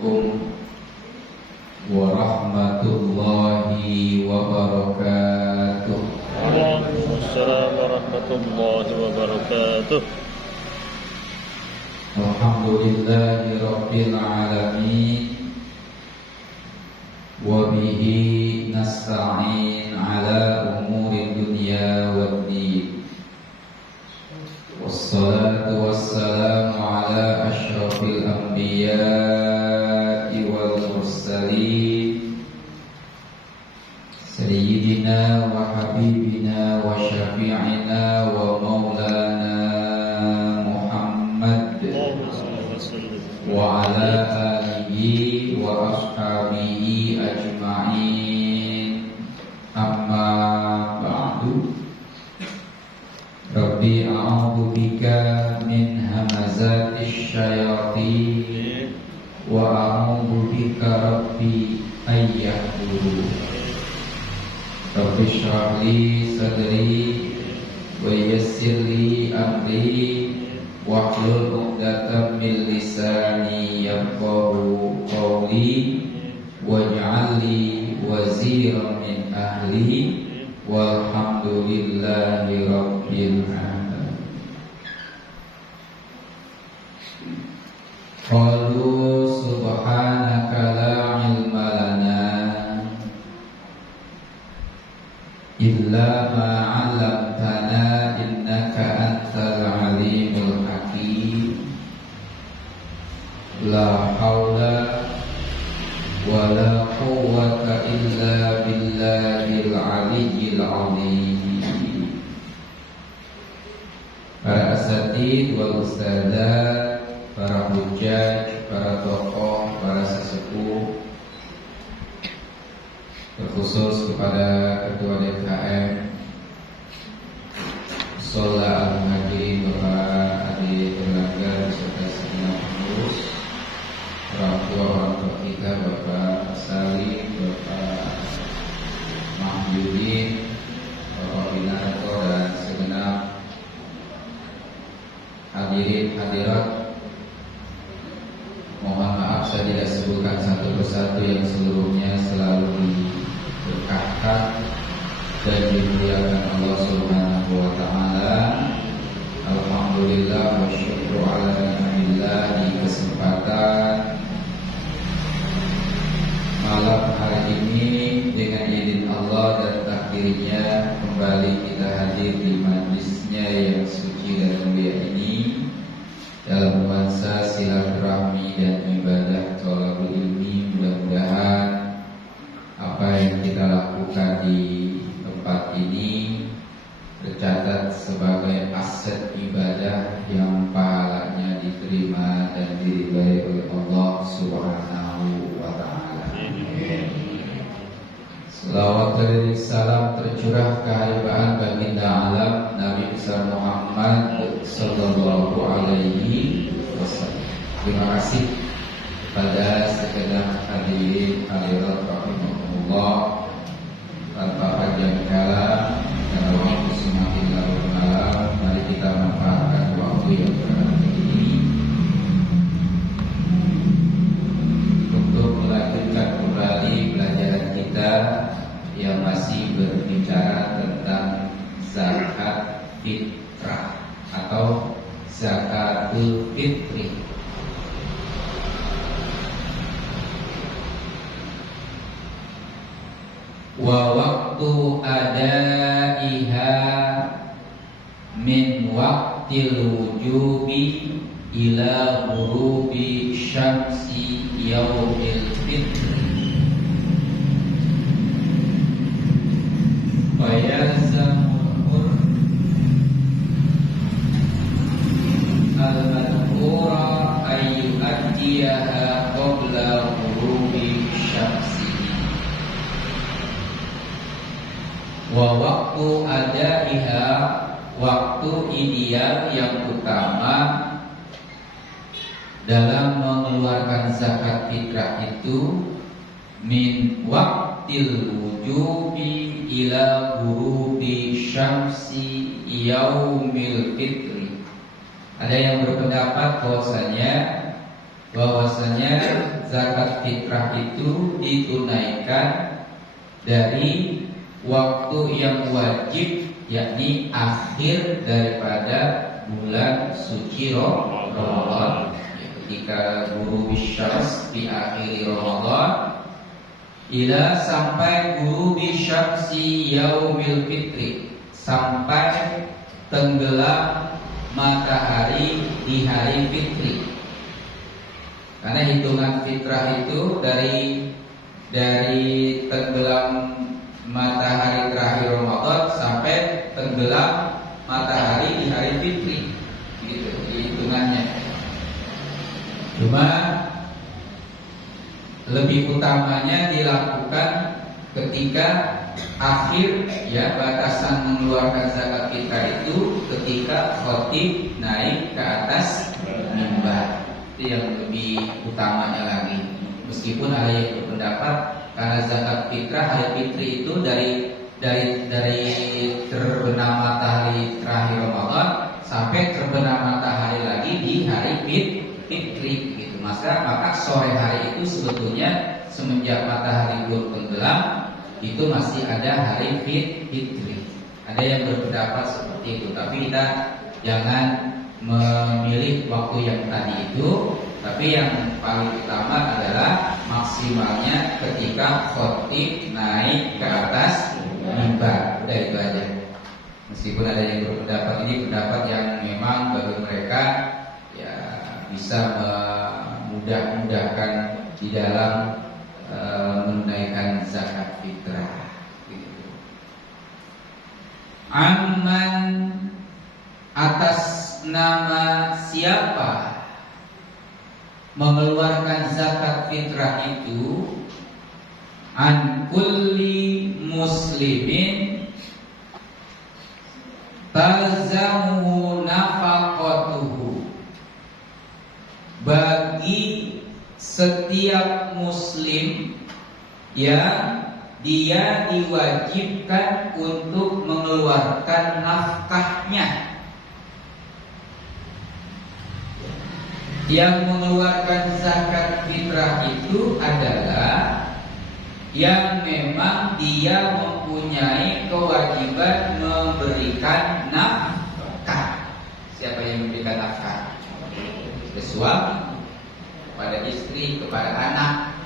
Assalamualaikum warahmatullahi wabarakatuh. Waalaikumsalam warahmatullahi wabarakatuh. Alhamdulillahi rabbil alamin. Wa bihi nasta'in ala umuri dunya waddin. Wassalatu wassalamu ala asyrafil anbiya'i wal mursalin Sayyidina wa habibina wa syafi'ina wa maulana Muhammad wa ala alihi wa ashabihi ajma'in. Amma ba'du. Rabbi a'udzu bika min hamazatis syayatin wa a'udzu bika rabbi ayyahdurun. Rabbi shrah li sadri wa yassir li amri wahlul 'uqdatam min lisani yafqahu qawli waj'al li waziran min ahli walhamdulillahi rabbil alamin. Qalu subhanaka la ilma lana illa ma 'allamtana innaka antal alimul hakim. La haula wa la quwwata illa billahil aliyyil azim. Para asatid wal ustadzat, para hujjaj, para tokoh, para sesepuh, terkhusus kepada Ketua DKM Sholah Al-Hadirin, Bapak Adi Erlangga beserta segenap pengurus, orang tua kita, Bapak Salim, Bapak Mahyudin, Bapak Winarto, dan segenap hadirin hadirat. Mohon maaf saya tidak sebutkan satu persatu, yang seluruhnya selalu diberkahkan dan dimuliakan Allah Subhanahu wa taala. Alhamdulillah wa syukru ala ni'matillah. Di kesempatan malam hari ini dengan izin Allah dan takdirnya kembali kita hadir di majlisnya yang suci dan mulia ini dalam nuansa silaturahmi dan ibadah thalabul ilmi. Mudah-mudahan apa yang kita lakukan di tempat ini tercatat sebagai aset ibadah yang pahalanya diterima dan diridhai oleh Allah Subhanahu wa taala. Selawat dan salam tercurah kehadiran baginda alam Nabi besar Muhammad sallallahu alaihi wasallam. Terima kasih pada segenap hadirin hadirat rahimahullah. Tanpa panjang kala, karena waktu semakin larut malam, mari kita manfaatkan waktu yang berharga ini untuk melanjutkan kembali pelajaran kita yang masih berbicara tentang zakat fitrah atau zakatul fitri. Wa waktu adaiha min waqtil wujubi ila ghurubi syamsi yaumil fitri. Fayalzamul al-madhura ayyu'addiyaha qabla ghurubi syamsi. Wa waktu adaiha, waktu ideal yang utama dalam mengeluarkan zakat fitrah itu min waqtil wujubi ila ghurubi syamsi yaumil fitri. Ada yang berpendapat bahwasanya bahwasanya zakat fitrah itu ditunaikan dari waktu yang wajib, yakni akhir daripada bulan suci Ramadan. Ketika guru bisyams di akhir Ramadan, ila sampai guru bisyamsi yaumil fitri, sampai tenggelam matahari di hari fitri. Karena hitungan fitrah itu dari tenggelam matahari terakhir Ramadan sampai tenggelam matahari di hari fitri, gitu hitungannya. Cuma lebih utamanya dilakukan ketika akhir, ya, batasan mengeluarkan zakat fitrah itu ketika khatib naik ke atas mimbar. Itu yang lebih utamanya lagi. Meskipun ada yang berpendapat karena zakat fitrah hari fitri itu dari terbenam matahari terakhir Ramadan sampai terbenam matahari lagi di hari fitri gitu. Maka sore hari itu sebetulnya semenjak matahari belum tenggelam itu masih ada hari fitri. Ada yang berpendapat seperti itu, tapi kita jangan memilih waktu yang tadi itu, tapi yang paling utama adalah maksimalnya ketika khatib naik ke atas mimbar. Udah itu aja. Meskipun ada yang berpendapat ini pendapat yang memang bagi mereka ya bisa memudahkan di dalam menunaikan zakat fitrah. Gitu. Amman, atas nama siapa mengeluarkan zakat fitrah itu? An kulli muslimin talzamu nafaqatuhu, bagi setiap muslim yang dia diwajibkan untuk mengeluarkan nafkahnya. Yang mengeluarkan zakat fitrah itu adalah yang memang dia mempunyai kewajiban memberikan nafkah. Siapa yang memberikan nafkah? Suami kepada istri, kepada anak.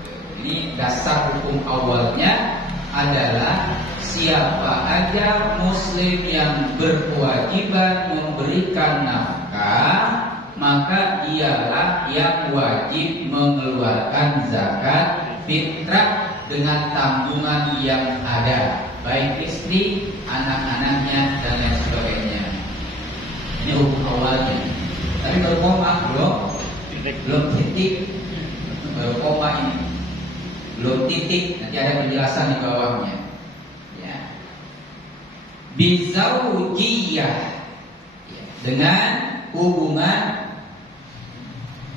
Ini dasar hukum awalnya adalah siapa aja muslim yang berkewajiban memberikan nafkah, maka dialah yang wajib mengeluarkan zakat fitrah dengan tanggungan yang ada, baik istri, anak-anaknya dan lain sebagainya. Ini hukum awalnya. Tapi baru koma belum titik, baru koma ini belum titik. Nanti ada penjelasan di bawahnya. Ya. Bizaujiyah, dengan hubungan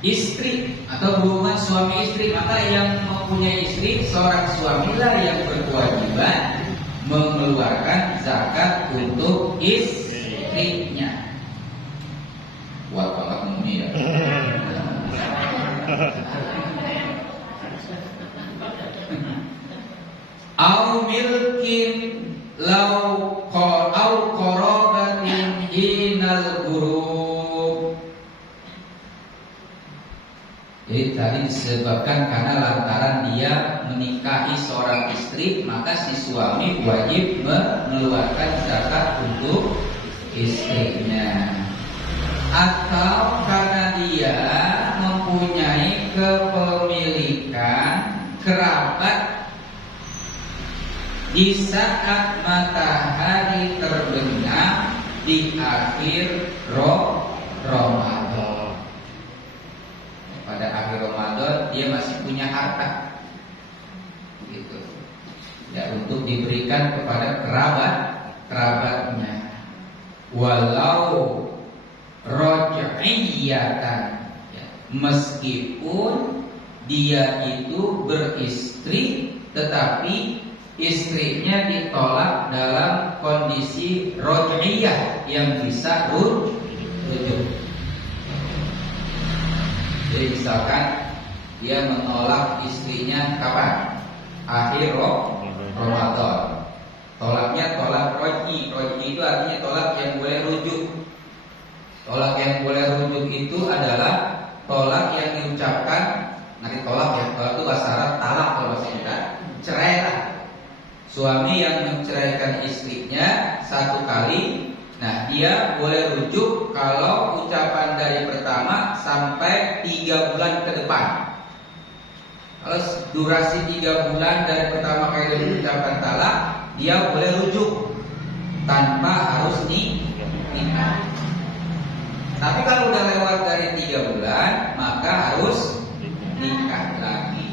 istri atau hubungan suami istri, maka yang mempunyai istri, seorang suamilah yang berkewajiban mengeluarkan zakat untuk istrinya. Kuat banget mumi ya. Au milkin lau qarabatin hinal ghurub. Jadi tadi disebabkan karena lantaran dia menikahi seorang istri, maka si suami wajib mengeluarkan zakat untuk istrinya. Atau karena dia mempunyai kepemilikan kerabat di saat matahari terbenam di akhir Ramadan. Pada akhir Ramadan dia masih punya harta, gitu. Ya, untuk diberikan kepada kerabatnya, walau raj'iyatan, ya, meskipun dia itu beristri tetapi istrinya ditolak dalam kondisi raj'iyah yang bisa rujuk. Jadi misalkan dia menolak istrinya kapan? Akhir Ramadan. Tolaknya tolak roji. Roji itu artinya tolak yang boleh rujuk. Tolak yang boleh rujuk itu adalah tolak yang diucapkan. Nanti tolak ya, tolak itu bahasa Arab talak kalau bahasa kita. Cerai lah. Suami yang menceraikan istrinya satu kali, nah dia boleh rujuk kalau ucapan dari pertama sampai 3 bulan ke depan. Kalau durasi 3 bulan dari pertama kali dia mengucapkan talak, dia boleh rujuk tanpa harus nikah. Tapi kalau udah lewat dari 3 bulan, maka harus nikah lagi.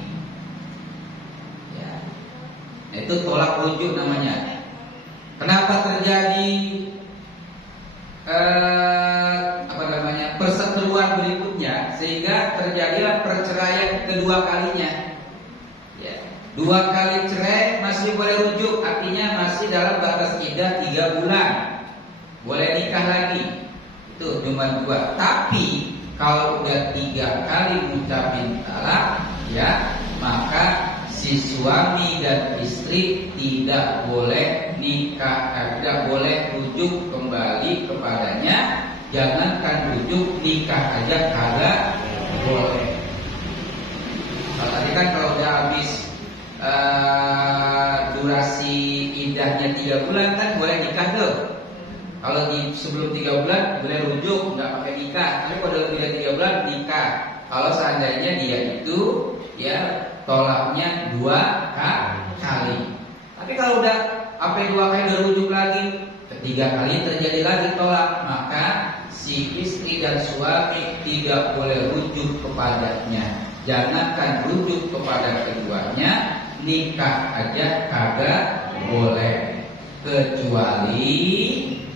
Ya. Nah, itu tolak rujuk namanya. Kenapa terjadi perseteruan berikutnya sehingga terjadilah perceraian kedua kalinya? Ya. 2 kali cerai masih boleh rujuk, artinya masih dalam batas iddah 3 bulan, boleh nikah lagi. Itu cuma 2. Tapi kalau udah 3 kali ngucapin talak, ya, maka si suami dan istri tidak boleh nikah, tidak boleh rujuk kembali kepadanya. Jangankan rujuk, nikah aja kagak boleh. Kalau tadi kan kalau udah habis durasi iddahnya 3 bulan kan boleh nikah tuh. Kalau sebelum 3 bulan boleh rujuk, nggak pakai nikah. Tapi kalau lebih dari 3 bulan nikah. Kalau seandainya dia itu ya tolaknya 2 kali. Tapi kalau udah sampai 2 kali udah rujuk lagi, ketiga kali terjadi lagi tolak, maka si istri dan suami tidak boleh rujuk kepadanya. Jangankan rujuk kepada keduanya, nikah aja kagak boleh. Kecuali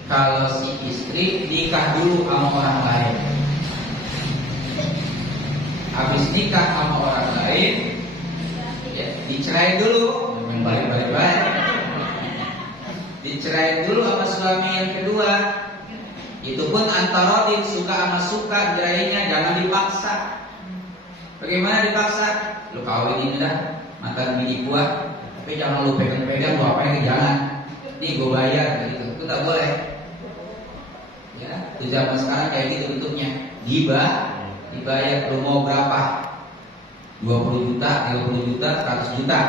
kalau si istri nikah dulu sama orang lain. Habis nikah sama orang lain, ya, dicerai dulu, balik-balik. Dicerai dulu sama suami yang kedua. Itu pun antara suka sama suka, cerainya jangan dipaksa. Bagaimana dipaksa? Lu kawin ini dah, mantan bini gua, tapi jangan lu pegang-pegang, gua apain, jangan. Nih gua bayar, gitu. Itu tak boleh. Ya, di zaman sekarang kayak gitu bentuknya. Dibayar, lu mau berapa? 20 juta, 30 juta, 100 juta.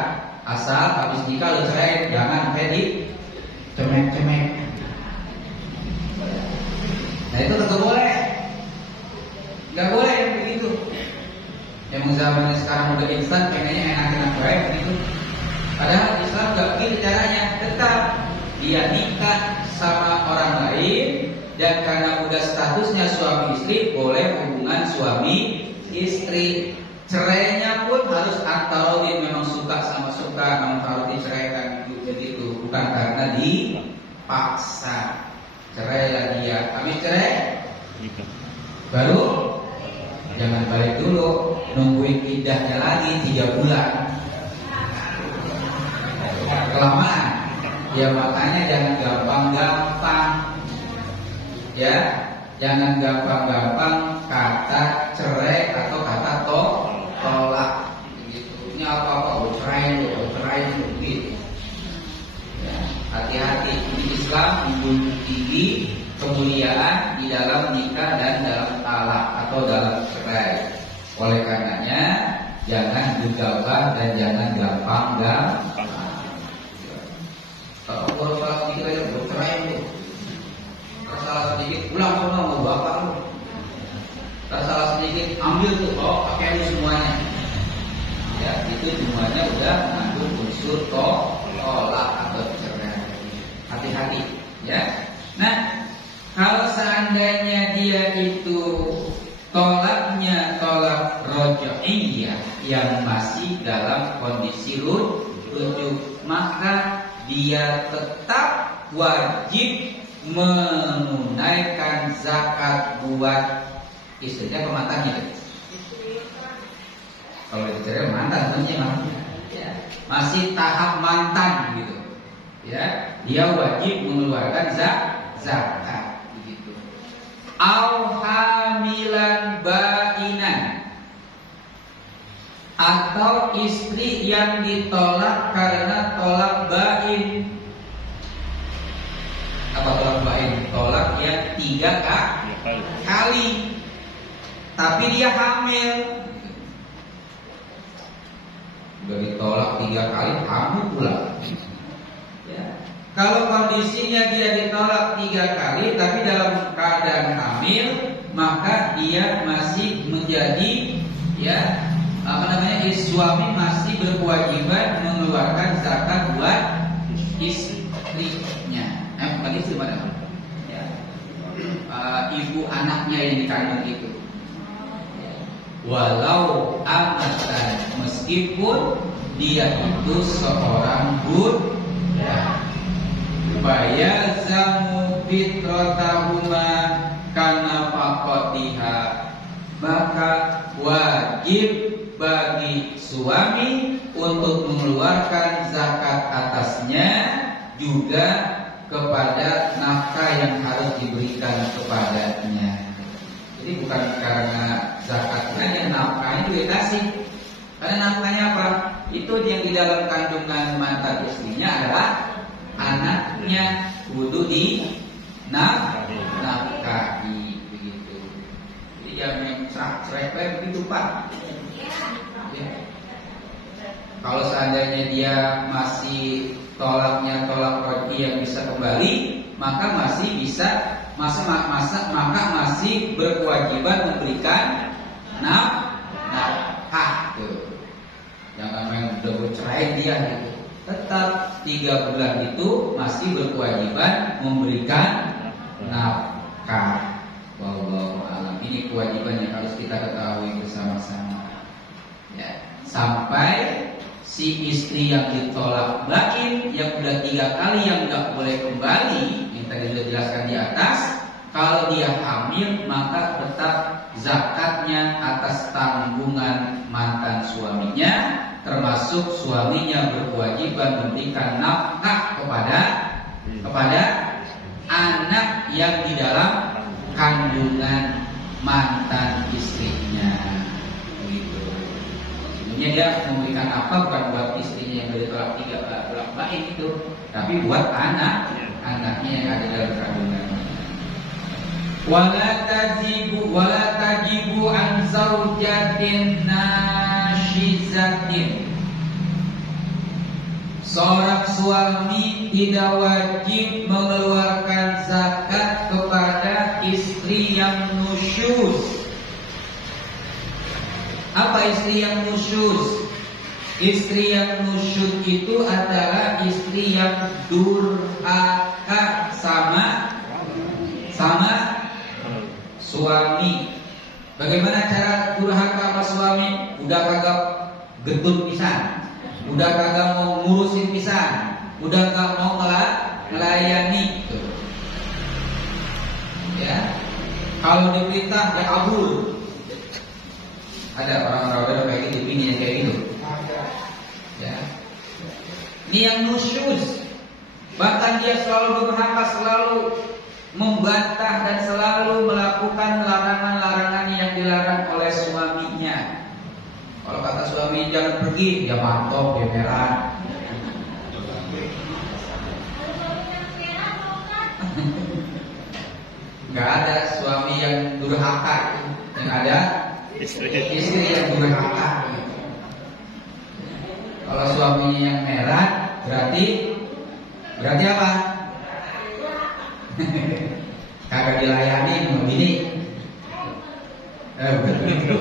Asal habis nikah lu cerai, jangan kayak cemek-cemek. Nah itu nggak boleh. Nggak boleh yang begitu. Yang zamannya sekarang udah instan, pengennya enak-enak baik begitu. Padahal Islam nggak begitu caranya. Tetap dia nikah sama orang lain, dan karena udah statusnya suami istri, boleh hubungan suami istri. Cerainya pun harus antarodin, memang suka sama suka, memang harus diceraikan begitu, bukan karena dipaksa. Cerailah dia, habis cerai baru jangan balik dulu, nungguin iddahnya lagi 3 bulan, kelamaan. Ya makanya jangan gampang-gampang. Ya, jangan gampang-gampang kata cerai atau kata tolak gitu. Ini apa-apa, cerai begitu. Ya, hati-hati. Ini Islam menjunjung tinggi kemuliaan di dalam nikah dan dalam talak atau dalam cerai. Oleh karenanya jangan gegabah dan jangan gampang-gampang. Kalau salah sedikit aja bercerai itu. Kalau salah sedikit pulang semua mau bapak lu. Kalau salah sedikit ambil tuh, pakai lu semuanya. Ya itu semuanya udah mengandung unsur tolak atau cerai. Hati-hati, ya. Nah, kalau seandainya dia itu tolaknya tolak roj'iyah yang masih dalam kondisi rujuk, maka dia tetap wajib menunaikan zakat buat istrinya atau mantannya. Kalau dicerai mantan tentunya ya, masih tahap mantan gitu. Ya, dia wajib mengeluarkan zakat begitu. Au hamilan ba'inan, atau istri yang ditolak karena tolak bain. Apa tolak bain? Tolak yang 3 kali, tapi dia hamil. Udah ditolak 3 kali, hamil pula. Ya. Kalau kondisinya dia ditolak 3 kali, tapi dalam keadaan hamil, maka dia masih menjadi suami masih berkewajiban mengeluarkan zakat buat istrinya. Bukan istri mana? Ya. Ibu anaknya yang dikandung itu. Walau amatan, meskipun dia itu seorang budak. Bayazamu fitratahuma kana faqatiha, maka wajib bagi suami untuk mengeluarkan zakat atasnya, juga kepada nafkah yang harus diberikan kepadanya. Jadi bukan karena zakatnya, nafkahnya juga dikasih. Karena nafkahnya apa? Itu yang di dalam kandungan mantan istrinya adalah anaknya, kudu di nafkahi begitu. Jadi yang cerai begitu Pak. Ya. Kalau seandainya dia masih tolak roj'i yang bisa kembali, maka masih bisa maka masih berkewajiban memberikan nafkah tuh. Jangan main udah bercerai dia gitu. Tetap 3 bulan itu masih berkewajiban memberikan nafkah. Wallahu a'lam. Ini kewajiban yang harus kita ketahui bersama-sama. Ya, sampai si istri yang ditolak bain yang udah 3 kali yang nggak boleh kembali, yang tadi sudah jelaskan di atas, kalau dia hamil maka tetap zakatnya atas tanggungan mantan suaminya, termasuk suaminya berkewajiban memberikan nafkah kepada anak yang di dalam kandungan mantan istrinya. Dia memberikan apa bukan buat istrinya yang ditolak 3 bulan bain itu, tapi buat anaknya yang ada dalam kandungannya. Wala tajibu an zaujatin nashizatin. Seorang suami tidak wajib mengeluarkan zakat kepada istri yang nusyuz. Apa istri yang nusyuz? Istri yang nusyuz itu adalah istri yang durhaka sama suami. Bagaimana cara durhaka sama suami? Udah kagak getun pisan, udah kagak mau ngurusin pisan, udah kagak mau melayani. Ya, kalau diperintah dia kabul. Ada orang-orang kayak gitu, bini yang kayak gitu. Ya. Ini yang nusyuz. Bahkan dia selalu durhaka, selalu membantah dan selalu melakukan larangan-larangan yang dilarang oleh suaminya. Kalau kata suami jangan pergi, dia mantok, dia merah. Gak ada suami yang durhaka, yang ada istri yang durhaka. Kalau suaminya yang merah, berarti apa? Kagak dilayani sama bini. Begitu.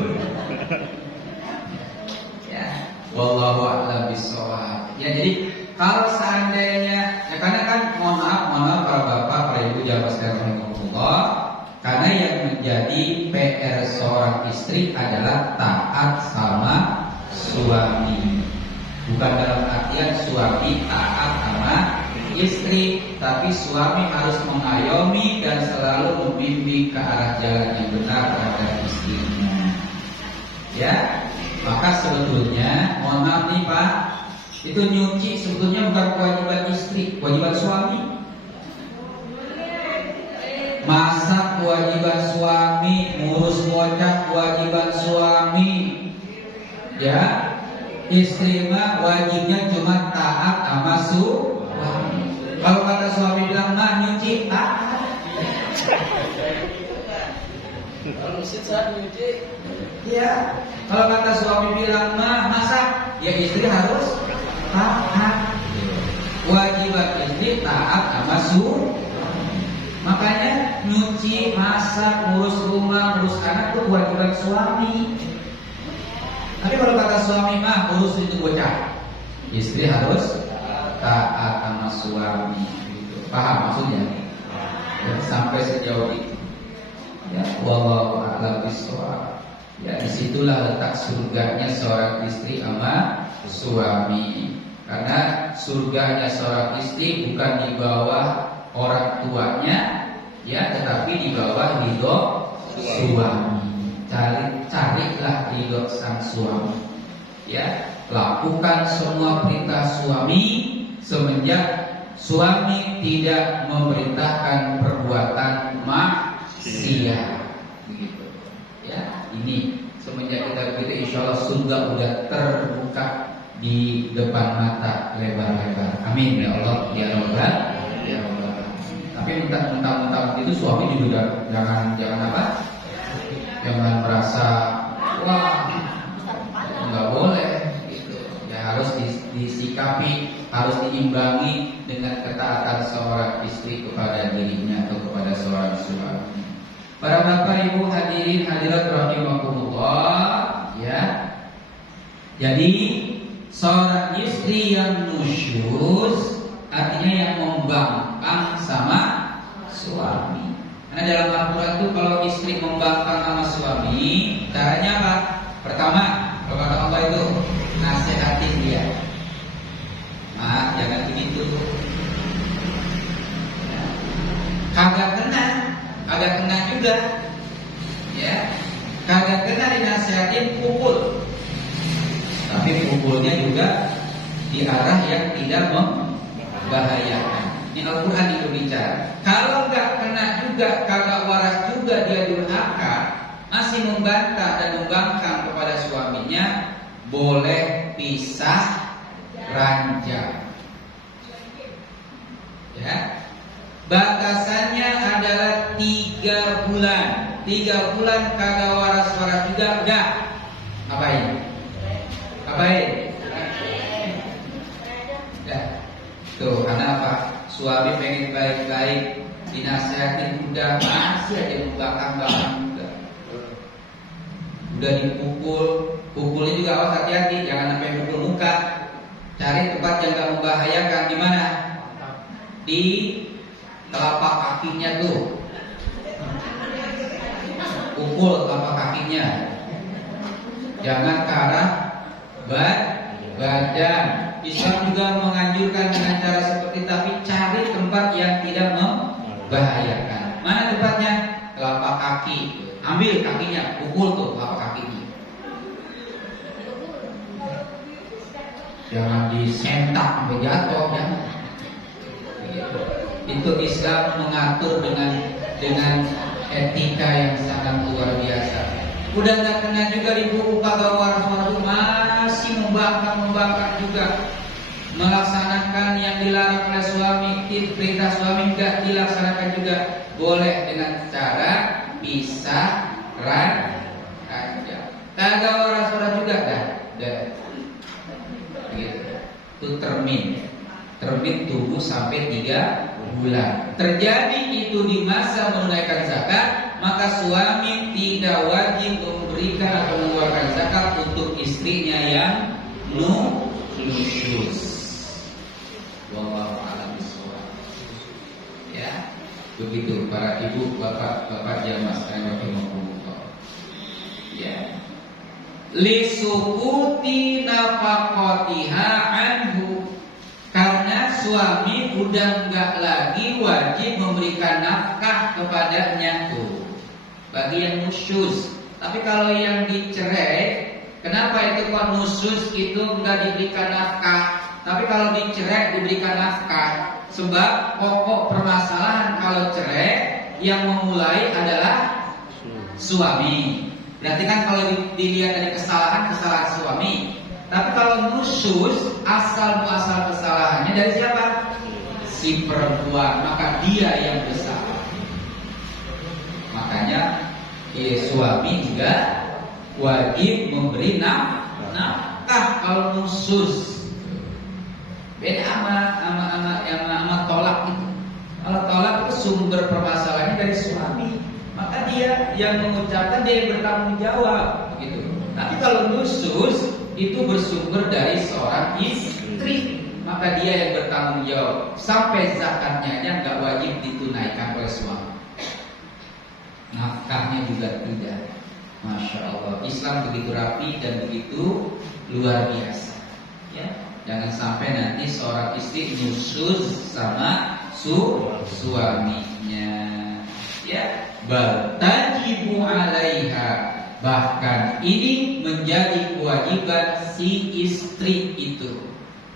Ya, wallahu a'lam bishawab. Ya, jadi kalau seandainya, ya karena kan mohon maaf para bapak, para ibu jamaah sekalian rahimahullah, karena yang menjadi PR seorang istri adalah taat sama suami. Bukan dalam artian suami taat sama istri, tapi suami harus mengayomi dan selalu membimbing ke arah jalan yang benar terhadap istrinya. Ya, maka sebetulnya, mohon maaf nih Pak, itu nyuci sebetulnya bukan kewajiban istri, kewajiban suami. Masak kewajiban suami, ngurus bocah kewajiban suami. Ya, Istri mah wajibnya cuma taat sama suami. Kalau kata suami bilang mah nyuci, Kalau mesin saat nyuci, iya. Kalau kata suami bilang mah masak, ya istri harus taat. Wajiban istri taat sama suami. Makanya nyuci, masak, ngurus rumah, ngurus anak itu kewajiban suami. Tapi kalau kata suami mah ngurus itu bocah, istri harus taat sama suami. Gitu. Paham maksudnya? Ya, sampai sejauh itu. Ya, wallahu a'lam bishawab. Ya, disitulah letak surganya seorang istri sama suami. Karena surganya seorang istri bukan di bawah orang tuanya, ya, tetapi di bawah ridho suami. Carilah ridho sang suami. Ya, lakukan semua perintah suami semenjak suami tidak memerintahkan perbuatan maksiat. Begitu. Ya, ini semenjak kita begitu, insya Allah surga udah terbuka di depan mata lebar-lebar. Amin ya Allah ya Rabbal. Ya Allah. Tapi mentang-mentang itu suami juga jangan apa? Jangan merasa wah nggak boleh gitu. Ya harus disikapi, harus diimbangi dengan ketaatan seorang istri kepada dirinya atau kepada seorang suami. Para bapak ibu hadirin hadirat rahimakumullah, ya. Jadi seorang istri yang nusyuz artinya yang membangkang sama suami. Karena dalam Al-Quran itu kalau istri membangkang sama suami, caranya apa? Pertama, kalau kata Allah itu nasihatin dia. Jangan begitu. Ya. Kagak kena juga. Ya, kagak kena dinasihatin, pukul. Tapi pukulnya juga di arah yang tidak membahayakan. Ini Al-Quran itu bicara. Kalau nggak kena juga, kagak waras juga, dia durhaka, masih membantah dan membangkang kepada suaminya, boleh pisah ranjang. Ya, batasannya adalah 3 bulan. 3 bulan kagak waras-waras juga, udah ngapain? Ya. Tuh, karena apa? Suami pengen baik-baik, dinasihatin udah masih aja membangkang juga. Udah dipukul, pukulnya juga awas hati-hati, jangan sampai pukul muka. Cari tempat yang gak membahayakan. Di mana? Di telapak kakinya tuh. Pukul telapak kakinya. Jangan ke arah badan. Islam juga menganjurkan dengan cara seperti, tapi cari tempat yang tidak membahayakan. Mana tempatnya? Telapak kaki. Ambil kakinya, pukul tuh telapak kakinya. Jangan disentak sampai jatuh, jangan. Itu Islam mengatur dengan etika yang sangat luar biasa. Udah nggak kena juga dipukul kagak waras-waras, masih membangkang juga, melaksanakan yang dilarang oleh suami, perintah suami nggak dilaksanakan juga, boleh dengan cara pisah ranjang. Kagak waras-waras juga dah. Begitu. Itu termin tunggu sampai 3 bulan. Terjadi itu di masa menunaikan zakat, maka suami tidak wajib memberikan atau mengeluarkan zakat untuk istrinya yang nusyuz. Wallahu a'lam bishawab. Ya, begitu para ibu, bapak jamaah sekalian rahimakumullah. Ya. Lisukuti nafaqatiha anhu, karena suami udah nggak lagi wajib memberikan nafkah kepadanya tuh, bagi yang nusyuz. Tapi kalau yang dicerai, kenapa itu kok nusyuz itu nggak diberikan nafkah? Tapi kalau dicerai diberikan nafkah. Sebab pokok permasalahan kalau cerai yang memulai adalah suami. Berarti kan kalau dilihat dari kesalahan suami, Tapi kalau nusyuz, asal muasal kesalahannya dari siapa? Si perempuan, maka dia yang bersalah. Makanya suami juga wajib memberi nafkah kalau nusyuz. Beda sama tolak itu. Kalau tolak itu sumber permasalahannya dari suami, maka dia yang mengucapkan, dia yang bertanggung jawab, begitu. Tapi kalau nusyuz itu bersumber dari seorang istri, maka dia yang bertanggung jawab. Sampai zakatnya aja nggak wajib ditunaikan oleh suami. Nafkahnya juga tidak. Masya Allah, Islam begitu rapi dan begitu luar biasa. Ya, jangan sampai nanti seorang istri nusyuz sama suaminya. Ya, tajibu alaiha. Bahkan ini menjadi kewajiban si istri itu,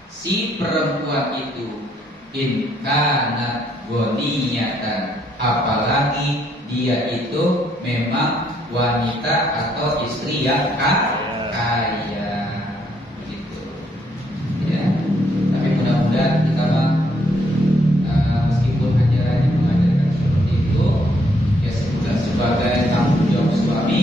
si perempuan itu, in kana ghaniyatan, apalagi dia itu memang wanita atau istri yang kaya, gitu. Ya, tapi mudah-mudahan kita meskipun ajarannya mengajarkan seperti itu, ya sebagai tanggung jawab suami,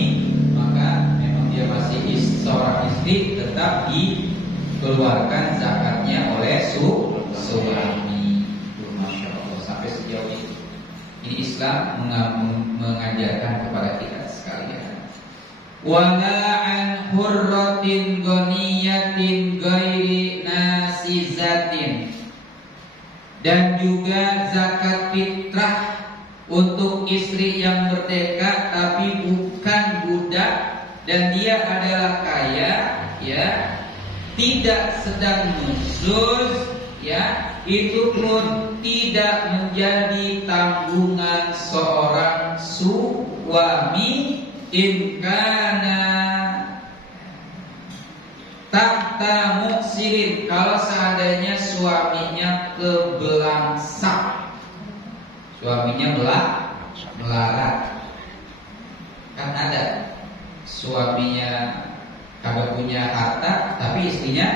maka memang dia masih seorang istri, tetap dikeluarkan zakatnya oleh suami. Masya Allah, sampai sejauh itu. Ini Islam mengajarkan kepada kita sekalian. Wala an hurratin ghaniyatin ghairi nasizatin. Dan juga zakat fitrah untuk istri yang merdeka tapi bukan budak, dan dia adalah kaya, ya, tidak sedang nusyuz, ya, itu pun tidak menjadi tanggungan seorang suami in kana tahta muksirin, kalau seandainya suaminya kebelangsak, suaminya melarat. Kan ada suaminya kagak punya harta tapi istrinya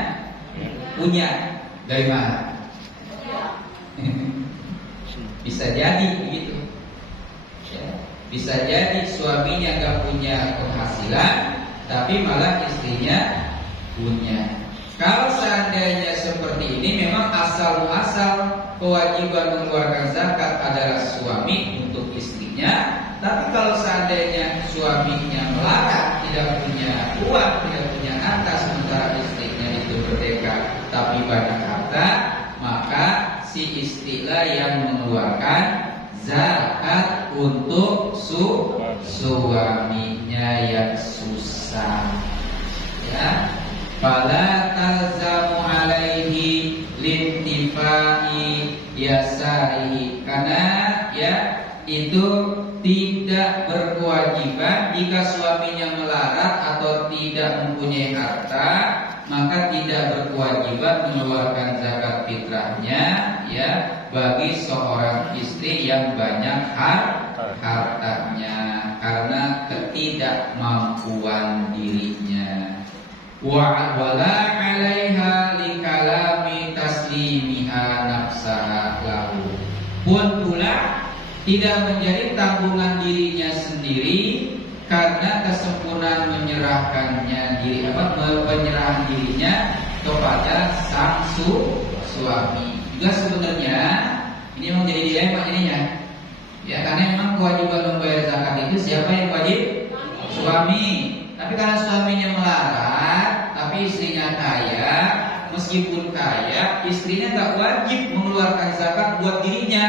punya. Dari mana? Bisa jadi begitu, ya. Bisa jadi suaminya gak punya penghasilan tapi malah istrinya punya. Kalau seandainya seperti ini, memang asal muasal kewajiban mengeluarkan zakat adalah suami untuk istrinya. Tapi kalau seandainya suaminya melarat, tidak punya uang, tidak punya harta, sementara istrinya itu merdeka tapi banyak harta, maka si istrilah yang mengeluarkan zakat untuk suaminya yang susah. Ya, fala talzamu alaihi lintifai yasarihi, karena ya itu tidak berkewajiban jika suaminya melarat atau tidak mempunyai harta, maka tidak berkewajiban mengeluarkan zakat fitrahnya, ya, bagi seorang istri yang banyak hartanya karena ketidakmampuan dirinya. Wala 'alaiha likalami taslimiha nafsaha lahu, pun pula tidak menjadi tanggungan dirinya sendiri karena kesempurnaan menyerahkannya penyerahan dirinya kepada sang suami. Juga sebenarnya ini memang jadi dilema ininya, ya, karena memang kewajiban membayar zakat itu siapa yang wajib? Suami. Tapi karena suaminya melarat tapi istrinya kaya, meskipun kaya istrinya tak wajib mengeluarkan zakat buat dirinya.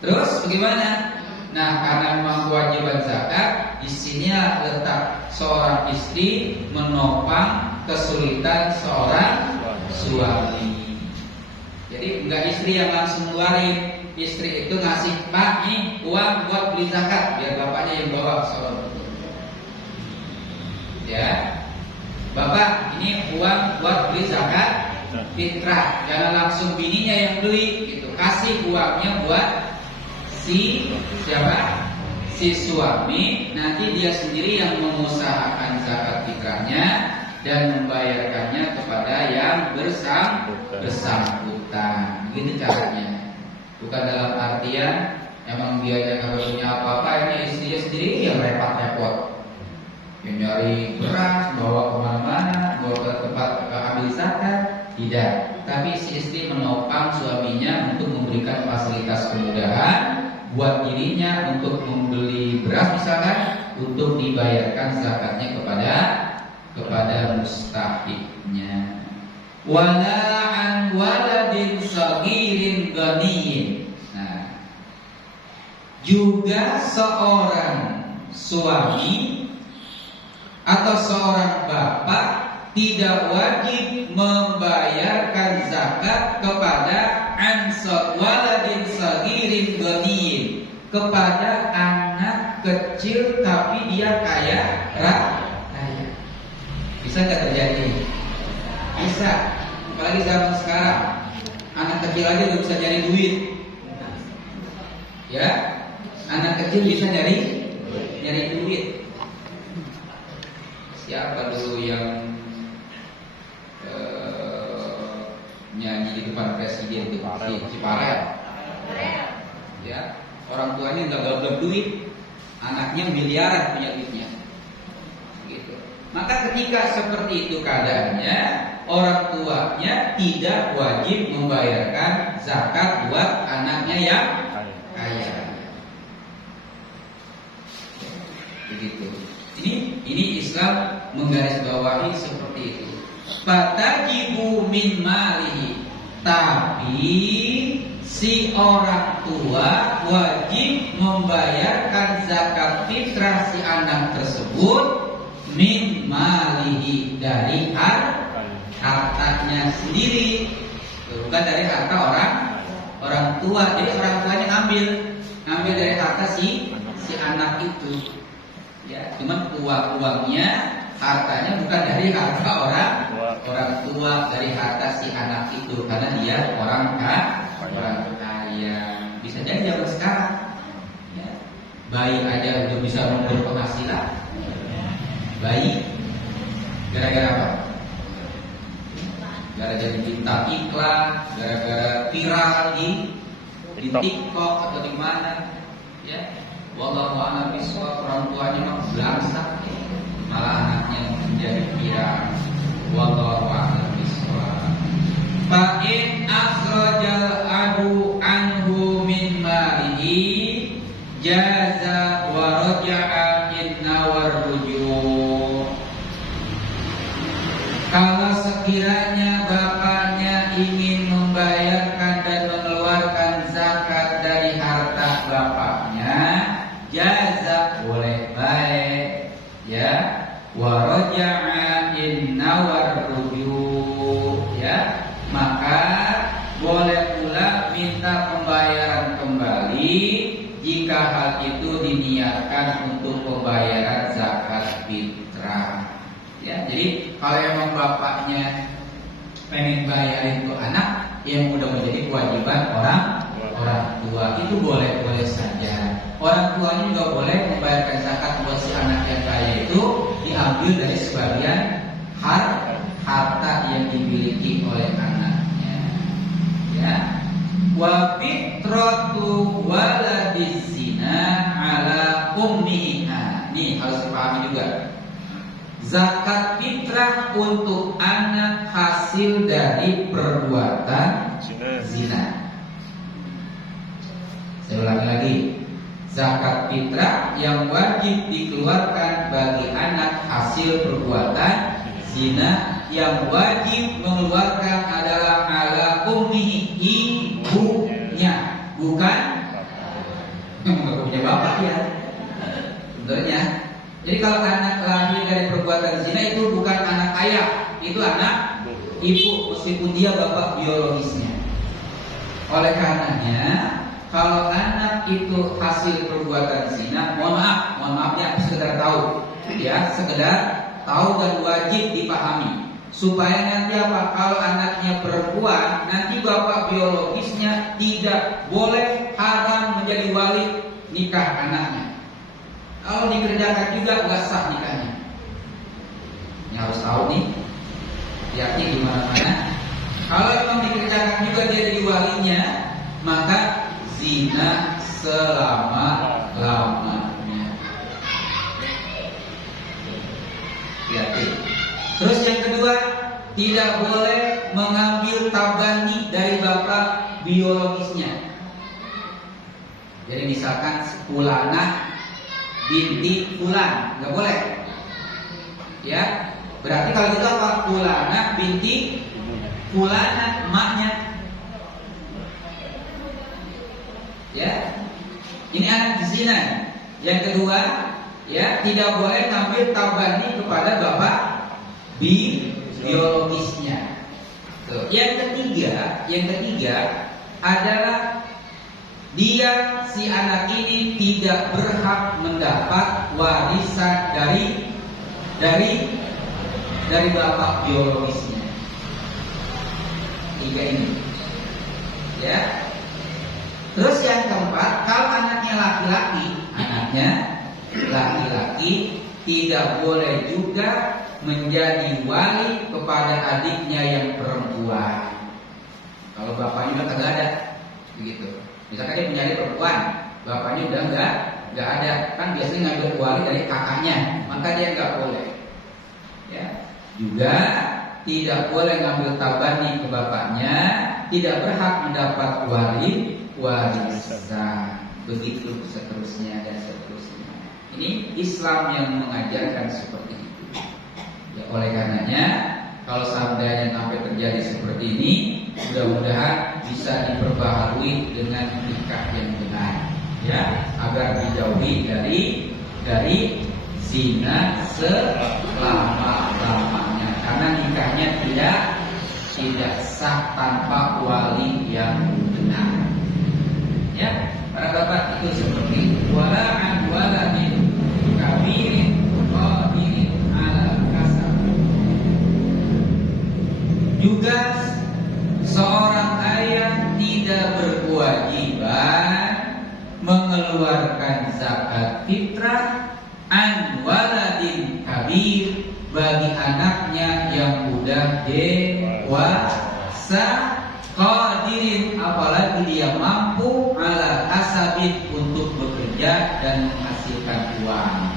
Terus bagaimana? Nah, karena memang kewajiban zakat, di sini letak seorang istri menopang kesulitan seorang suami. Jadi enggak istri yang langsung ngeluarin, istri itu ngasih, "Pak, nih uang buat beli zakat," biar bapaknya yang bawa soal. Ya, "Bapak, ini uang buat beli zakat fitrah." Jangan langsung bininya yang beli, gitu. Kasih uangnya buat siapa? Si suami. Nanti dia sendiri yang mengusahakan zakat fitrahnya, dan membayarkannya kepada yang bersangkutan. Begitu caranya. Bukan dalam artian emang dia nggak punya apa-apa, ini istrinya sendiri yang repot-repot, yang nyari beras, bawa kemana-mana, bawa ke tempat ambil zakat. Tidak, tapi si istri menopang suaminya untuk memberikan fasilitas kemudahan buat dirinya untuk membeli beras misalkan, untuk dibayarkan zakatnya kepada mustahiknya. Wala an waladin sagirin ghaniyin. Nah, juga seorang suami atau seorang bapak tidak wajib membayarkan zakat kepada ansor waladin sagirin ghaniyin, kepada anak kecil tapi dia kaya raya. Bisa nggak terjadi? Bisa. Apalagi zaman sekarang, anak kecil aja udah bisa nyari duit. Ya, anak kecil bisa nyari duit. Siapa dulu yang nyanyi di depan presiden itu? Ciparel. Ya, orang tuanya nggak gagal duit, anaknya miliaran punya duitnya. Gitu. Maka ketika seperti itu keadaannya, orang tuanya tidak wajib membayarkan zakat buat anaknya yang kaya. Begitu. Ini Islam menggarisbawahi seperti itu. Fatajibu min malihi, tapi si orang tua wajib membayarkan zakat fitrah si anak tersebut min malihi, dari hartanya sendiri, bukan dari harta orang tua. Jadi orang tuanya ngambil dari harta si anak itu. Ya, cuman uangnya, hartanya bukan dari harta orang tua, dari harta si anak itu, karena dia orang kaya. Bisa jadi zaman sekarang, ya, bayi aja udah bisa memberi penghasilan. Bayi, gara-gara apa? Gara-gara bintang iklan, gara-gara viral di TikTok atau di mana, ya. Wallahu a'lam bishawab. Orang tuanya mah belangsak, malah anaknya menjadi viral. Wallahu a'lam bishawab. Fa in akhrajal abu anhu min malihi jaza wa raja'a in nawar ruju'. Kalau sekiranya bapaknya ingin membayarkan dan mengeluarkan zakat dari harta bapaknya, jaza, boleh baik, ya. Wa raja'a in nawar ruju', ya. Maka boleh pula minta pembayaran kembali jika hal itu diniatkan untuk pembayaran zakat fitrah. Ya, jadi kalau emang bapaknya pengen bayarin ke anak, yang udah menjadi kewajiban orang tua, itu boleh saja. Orang tuanya juga boleh membayarkan zakat buat si anak yang kaya itu, diambil dari sebagian harta yang dimiliki oleh anaknya. Ya, wa fitratu waladiz zina ala ummiha. Nih harus dipahami juga. Zakat fitrah untuk anak hasil dari perbuatan zina. Saya ulangi lagi. Zakat fitrah yang wajib dikeluarkan bagi anak hasil perbuatan zina, yang wajib mengeluarkan adalah ala ummihi, ibunya, bukan punya bapak ya. Sebenarnya, jadi kalau anak lahir dari perbuatan zina itu bukan anak ayah, itu anak ibu, meskipun dia bapak biologisnya. Oleh karenanya, kalau anak itu hasil perbuatan zina, mohon maaf ya, sekedar tahu, ya, sekedar tahu dan wajib dipahami, supaya nanti apa? Kalau anaknya perempuan, nanti bapak biologisnya tidak boleh, haram menjadi wali nikah anaknya. Kalau dikerjakan juga nggak sah nikahnya. Ini harus tahu nih, yakni di mana-mana. Kalau memang dikerjakan juga dia jadi walinya, maka zina selama-lamanya. Hati. Terus yang kedua, tidak boleh mengambil tabani dari bapak biologisnya. Jadi misalkan Fulanah binti Fulan, nggak boleh. Ya, berarti kalau gitu apa? Fulanah binti Fulanah, emaknya. Ya, ini anak zina. Yang kedua, ya, tidak boleh ngambil tabani kepada bapak biologisnya. Tuh. Yang ketiga adalah dia si anak ini tidak berhak mendapat warisan dari bapak biologisnya. Tiga ini, ya. Terus yang keempat, kalau anaknya laki-laki tidak boleh juga menjadi wali kepada adiknya yang perempuan. Kalau bapaknya udah kagak ada, begitu. Misalkan dia punya adik perempuan, bapaknya udah nggak ada, kan biasanya ngambil wali dari kakaknya, maka dia nggak boleh. Ya, juga tidak boleh ngambil tabani ke bapaknya, tidak berhak mendapat warisan. Begitu seterusnya dan seterusnya. Ini Islam yang mengajarkan seperti itu. Ya, oleh karenanya kalau seandainya sampai terjadi seperti ini, mudah-mudahan bisa diperbaharui dengan nikah yang benar, ya, agar dijauhi dari zina selama-lamanya. Karena nikahnya tidak sah tanpa wali yang benar. Ya, para bapak itu seperti itu. Wala'an waladin kabirin qadirin ala kasab. Juga seorang ayah tidak berkewajiban mengeluarkan zakat fitrah an waladin kabir bagi anaknya yang udah dewasa qadirin, apalagi dia mampu ala kasabin untuk bekerja dan menghasilkan uang.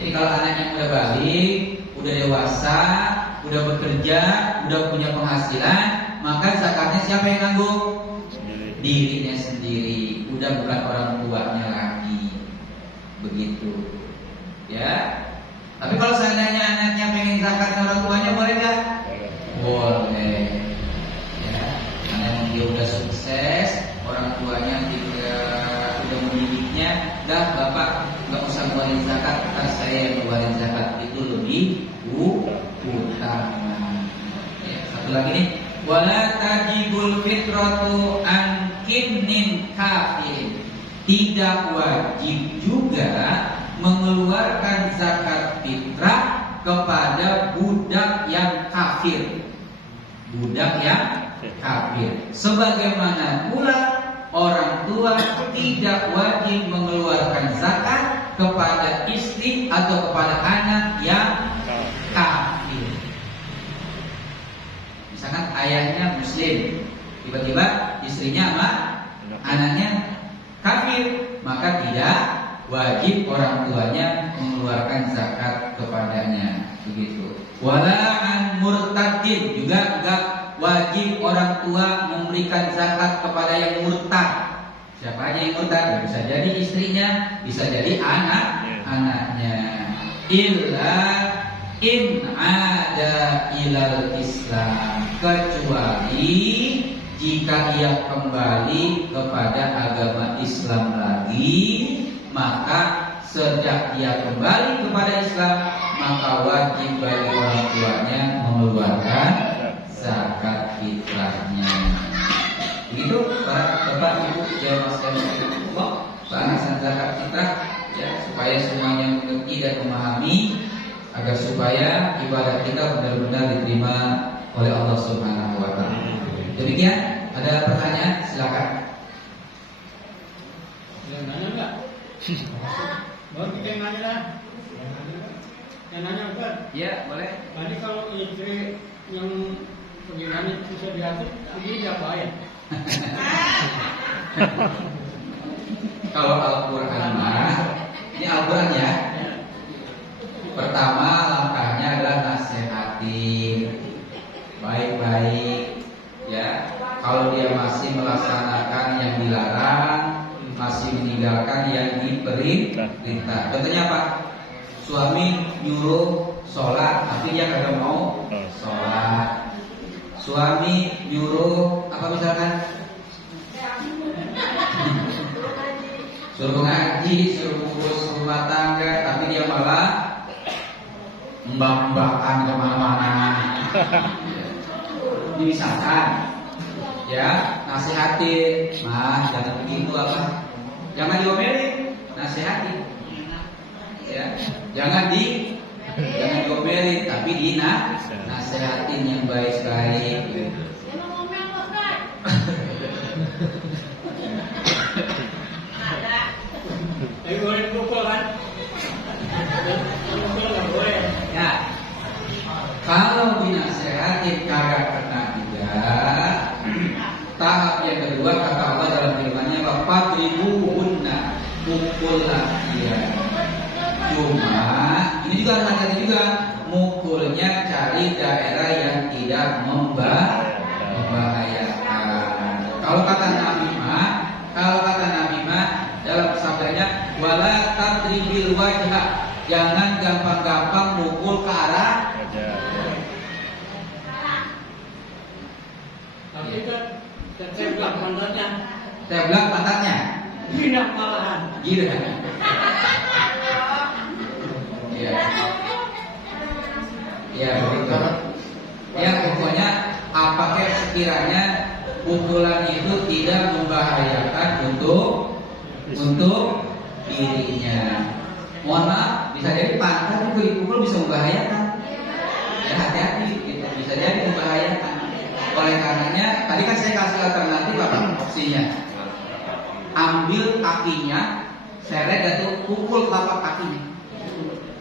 Jadi kalau anaknya udah balik, udah dewasa, udah bekerja, udah punya penghasilan, maka zakatnya siapa yang nanggung? Dirinya sendiri, udah bukan orang tuanya lagi. Begitu. Ya. Tapi kalau seandainya anaknya pengen zakatnya orang tuanya, boleh nggak? Boleh. Ya. Karena dia udah sukses, orang tuanya udah mendidiknya, dah bapak nggak usah ngeluarin zakat, ntar saya yang ngeluarin zakat, itu lebih utama. Ya, satu lagi nih, wala tajibul fitratu an kinnin kafirin. Tidak wajib juga mengeluarkan zakat fitrah kepada budak yang kafir. Budak yang kafir. Sebagaimana pula orang tua tidak wajib mengeluarkan zakat kepada istri atau kepada anak yang kafir. Misalkan ayahnya muslim, tiba-tiba istrinya sama anaknya kafir, maka tidak wajib orang tuanya mengeluarkan zakat kepadanya. Begitu. Wala'an murtadin, juga enggak wajib orang tua memberikan zakat kepada yang murtad. Siapa aja yang murtad? Ya, bisa jadi istrinya, bisa jadi anaknya. Illa in ada ilal Islam, kecuali jika ia kembali kepada agama Islam lagi, maka sejak ia kembali kepada Islam, maka wajib bagi orang tuanya mengeluarkan zakat fitrahnya. Begitu para bapak ibu jamaah sekalian, bahasan zakat fitrah, ya, supaya semuanya mengerti dan memahami, agar supaya ibadah kita benar-benar diterima oleh Allah Subhanahu wa taala. Demikian, ada pertanyaan, silakan. Yang nanya enggak? Baru kita yang nanya lah. yang nanya Ustaz, Ya, boleh. tadi kalau istri yang pengiriman itu bisa diatur, ini apa ya? Kalau Al-Quran mah, ini Al-Quran ya. Pertama langkahnya adalah nasihatin baik-baik, ya. Kalau dia masih melaksanakan yang dilarang, masih meninggalkan yang diperintah. Contohnya apa? Suami nyuruh sholat, tapi dia kagak mau sholat. Suami nyuruh apa misalkan? Suruh ngaji, suruh ngurus rumah tangga, tapi dia malah mbak-mbakan kemana-mana. Ini misalkan, ya, nasihatin, mas jangan begitu apa? Jangan diomelin, nasihatin. Ya, jangan diomelin, tapi nasihatin yang baik-baik. Tapi boleh pukul kan? Pukul nggak boleh. Ya, kalau dinasehatin kagak kena juga. Tahap yang kedua kata Allah dalam firman-Nya, "Fadribuhunna", pukullah dia. Cuma ini juga harus hati-hati juga, mukulnya cari daerah yang tidak membahayakan. Kalau kata Nabi mah dalam sabdanya, "Wala tadribil wajha", jangan gampang-gampang mukul ke arah Tapi kan teblak mandatnya, teblak pantatnya. jinak malahan. Gitu kan? Iya. Ya begitu. Ya pokoknya apakah sekiranya pukulan itu tidak membahayakan untuk dirinya. Mohon maaf, bisa jadi pantat juga dipukul bisa membahayakan. Ya hati-hati, gitu. Bisa jadi membahayakan. Oleh karenanya, tadi kan saya kasih alternatif apa opsinya? Ambil kakinya, seret dan pukul telapak kakinya.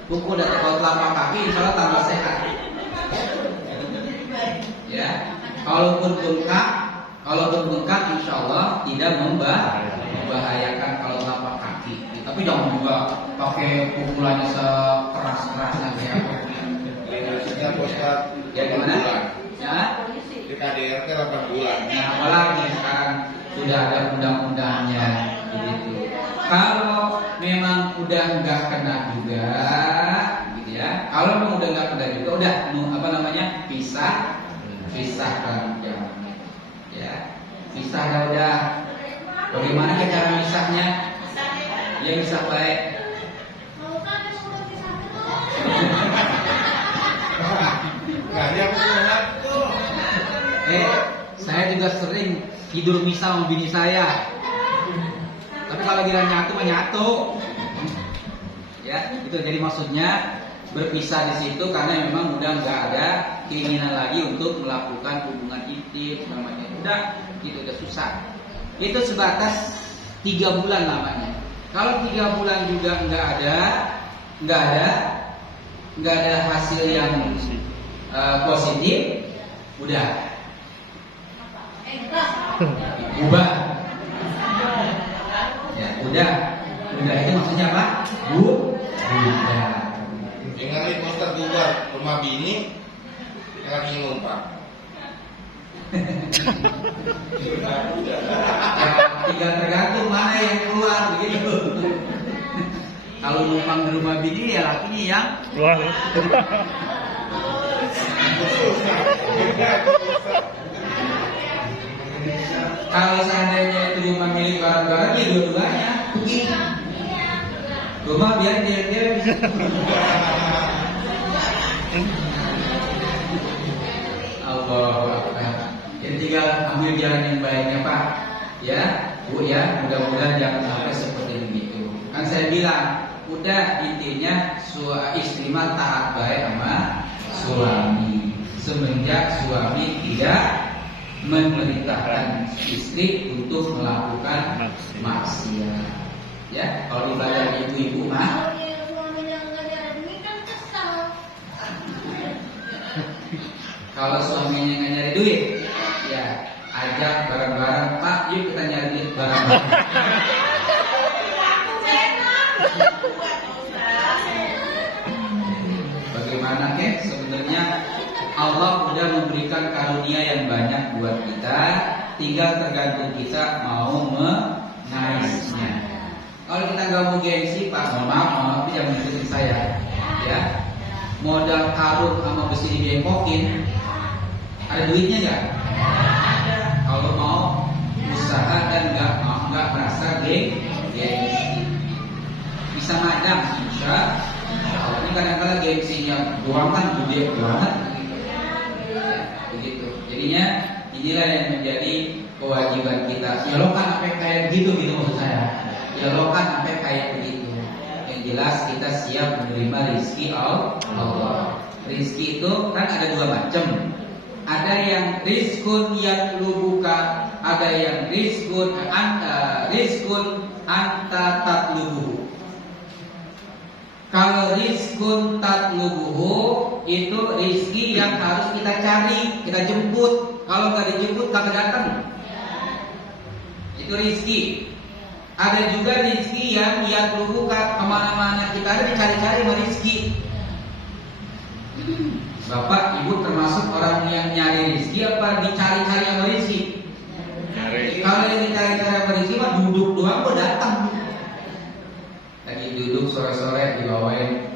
Pukul dan telapak kaki, insya Allah tambah sehat. Ya, kalaupun bengkak, insya Allah tidak membahayakan kalau telapak kaki. Tapi jangan juga pakai pukulannya sekeras-kerasnya kayak Setiap Ustaz ya gimana? Ya. di KDRT 8 bulan. Nah, apalagi sekarang sudah ada undang-undangnya begitu. Kalau memang udah nggak kena juga, gitu ya. Kalau memang udah nggak kena juga, udah pisahkan jam. Ya, pisah udah. Bagaimana cara misahnya? Ya misah baik. Nggak ada yang sholat tuh. Saya juga sering tidur misah sama bini saya. Tapi kalau gila nyatu mah nyatu. Ya, itu jadi maksudnya berpisah di situ karena memang udah nggak ada keinginan lagi untuk melakukan hubungan intim namanya. Udah, itu udah susah. Itu sebatas 3 bulan namanya. Kalau 3 bulan juga nggak ada hasil yang positif, udah ubah. Ya, udah itu maksudnya apa? Udah. Dengerin Ustaz Bubar, rumah bini lagi numpang. Ya, tinggal tergantung mana yang keluar begitu. Kalau numpang di rumah bini ya lakinya yang Wah. kalau seandainya itu rumah milik barang-barang ya dua-duanya pergi. Rumah biar dia bisa. Allah. Jadi tinggal ambil jalan yang baiknya Pak. Ya, Bu ya, mudah-mudahan jangan sampai seperti begitu. Kan saya bilang, udah intinya istri mah taat baik sama suami. Semenjak suami tidak memerintahkan istri untuk melakukan maksiat. Ya, kalau ibadah ibu-ibu mah Kalau suaminya nggak nyari duit, ya ajak bareng-bareng, Pak, yuk kita nyari duit bareng-bareng. Bagaimana sebenarnya Allah sudah memberikan karunia yang banyak buat kita, tinggal tergantung kita mau mengaisnya. Kalau kita nggak mau gengsi, Pak, mohon maaf, tapi jangan ngikutin saya, ya. Modal karung sama besi dibengkokin, ada duitnya nggak? Kalau mau usaha dan nggak merasa gengsi, bisa madam, insya Allah. Ini kadang-kadang gengsinya doang kan gede banget, begitu. Jadinya inilah yang menjadi kewajiban kita. Ya lo kan sampai kayak gitu maksud saya. Ya lo kan sampai kayak begitu. Yang jelas kita siap menerima rizki Allah. Rizki itu kan ada dua macam. Ada yang rizkun yatlubuka, ada yang rizkun anta tatlubuhu. Kalau rizkun tatlubuhu itu rizki yang harus kita cari, kita jemput. Kalau nggak dijemput kagak datang. Itu rizki. Ada juga rizki yang yatlubuka, kemana-mana kita ada dicari-cari sama rizki. Bapak, ibu termasuk orang yang nyari rizki apa dicari-cari sama rizki? Kalau yang dicari-cari sama rizki mah duduk doang kok datang. Lagi duduk sore-sore dibawain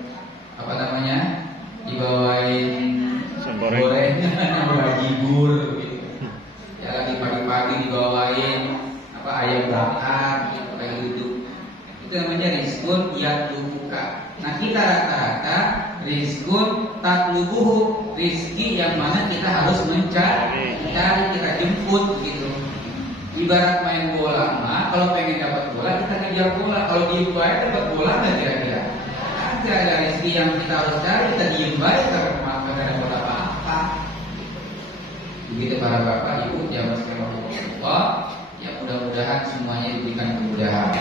apa namanya? Dibawain goreng, bajibur gitu. Ya lagi pagi-pagi dibawain apa ayam bakar gitu, lagi duduk. Itu namanya rizkun yatlubuka. Nah kita rata-rata rizkun tatlubuhu, rizki yang mana kita harus mencari, kita jemput gitu. Ibarat main bola mah, kalau pengen dapat bola kita ngejar bola. Kalau diem baik dapat bola nggak kira-kira? Ada rezeki yang kita harus cari, kita diem baik karena nggak dapat apa-apa. Begitu para bapak ibu jamaah sekalian Allah, ya mudah-mudahan semuanya diberikan kemudahan.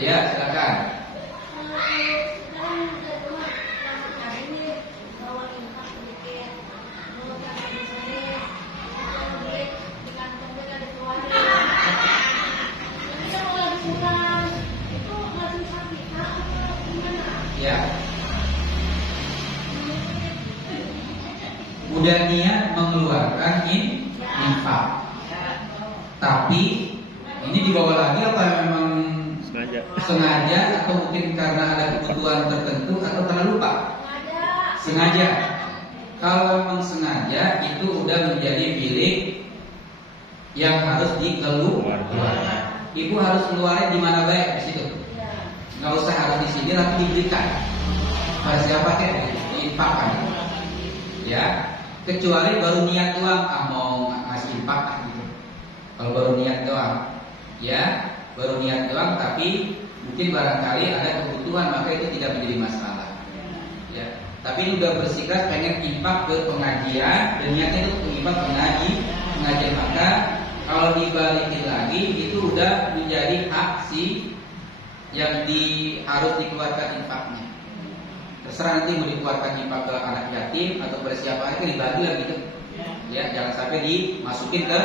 Ya silakan. Ya. Udah niat mengeluarkan infak. Tapi ini dibawa lagi apa memang sengaja atau mungkin karena ada kebutuhan tertentu atau karena lupa? Sengaja. Kalau memang sengaja itu udah menjadi milik yang harus dikeluarkan. Ibu harus keluarin di mana baik di situ. Nggak usah harus di sini tapi diberikan pada siapa diinfakkan, ya. Kecuali baru niat doang, mau ngasih infak gitu. Kalau baru niat doang, ya, baru niat doang, tapi mungkin barangkali ada kebutuhan maka itu tidak menjadi masalah, ya. Tapi ini udah bersikeras pengen infak ke pengajian dan niatnya itu untuk infak pengajian maka kalau dibalikin lagi itu udah menjadi hak si yang harus dikeluarkan infaknya. Terserah nanti mau dikeluarkan infak ke anak yatim atau pada siapa itu dibagi lah gitu. Ya, jangan sampai dimasukin ke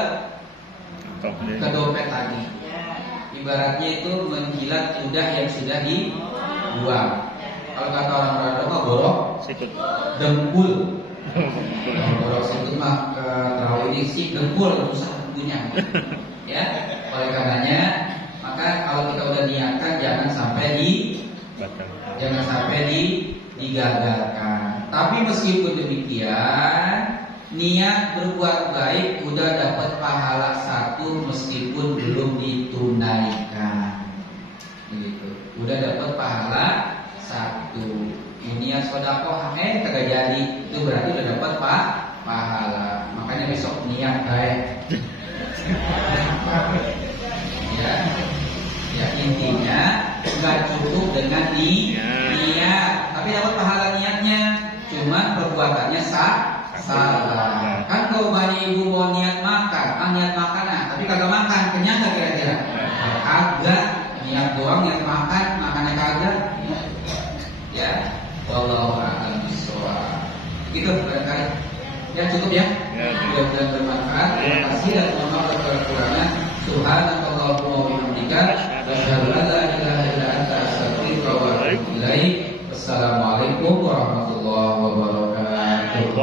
dompet lagi. Ibaratnya itu menjilat ludah yang sudah dibuang. Kalau kata orang-orang apa borok dengkul. Borok sikut mah terlalu ini sih dengkul susah tentunya. Ya, oleh karenanya maka kalau kita udah niatkan jangan sampai digagalkan. Tapi meskipun demikian, niat berbuat baik udah dapat pahala satu meskipun belum ditunaikan. Gitu. Udah dapat pahala satu. Niat sedekah kagak jadi, itu berarti udah dapat pahala. Makanya besok niat baik. Ya intinya nggak cukup dengan niat, tapi dapat pahala niatnya, cuma perbuatannya salah. Kan kalau banyak ibu mau niat makan, niat makanan, tapi kagak makan, kenyang nggak kira-kira? Kagak, niat doang, niat makan, makannya kagak. Ya, wallahu a'lam bishawab. Gitu barangkali. Ya cukup ya. Ya. Mudah-mudahan bermanfaat. Terima kasih dan mohon maaf atas kekurangan. Subhanakallahumma wa bihamdika asyhadu an la ilaha illa anta astaghfiruka wa atubu ilaik. Wassalamualaikum warahmatullahi wabarakatuh.